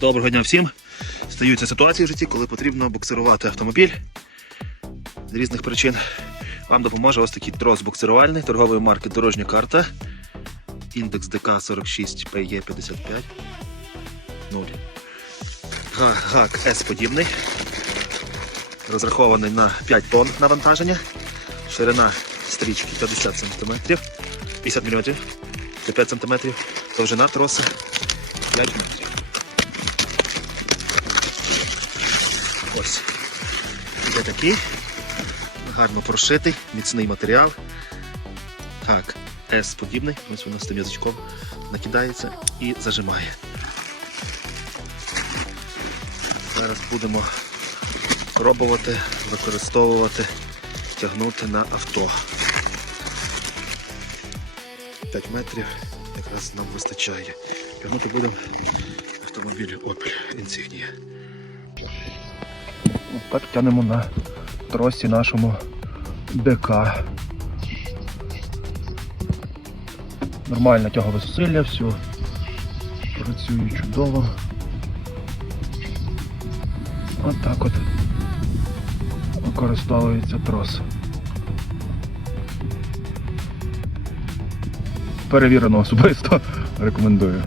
Доброго дня всім. Стаються ситуації в житті, коли потрібно буксирувати автомобіль з різних причин. Вам допоможе ось такий трос буксирувальний торгової марки Дорожня карта. Індекс ДК 46 PE 55 0. ГАК С подібний. Розрахований на 5 тонн навантаження. Ширина стрічки 50 см, 50 мм, це 5 см, довжина троса 5 метрів. Ось. Іде такий. Гарно прошитий, міцний матеріал. Так, С подібний, ось воно з тим язичком накидається і зажимає. Зараз будемо пробувати використовувати, тягнути на авто. 5 метрів якраз нам вистачає. Тягнути будемо автомобіль Opel Insignia. Так тянемо на тросі нашому ДК. Нормальне тягове зусилля, все. Працює чудово. Отак от використовується трос. Перевірено особисто. Рекомендую.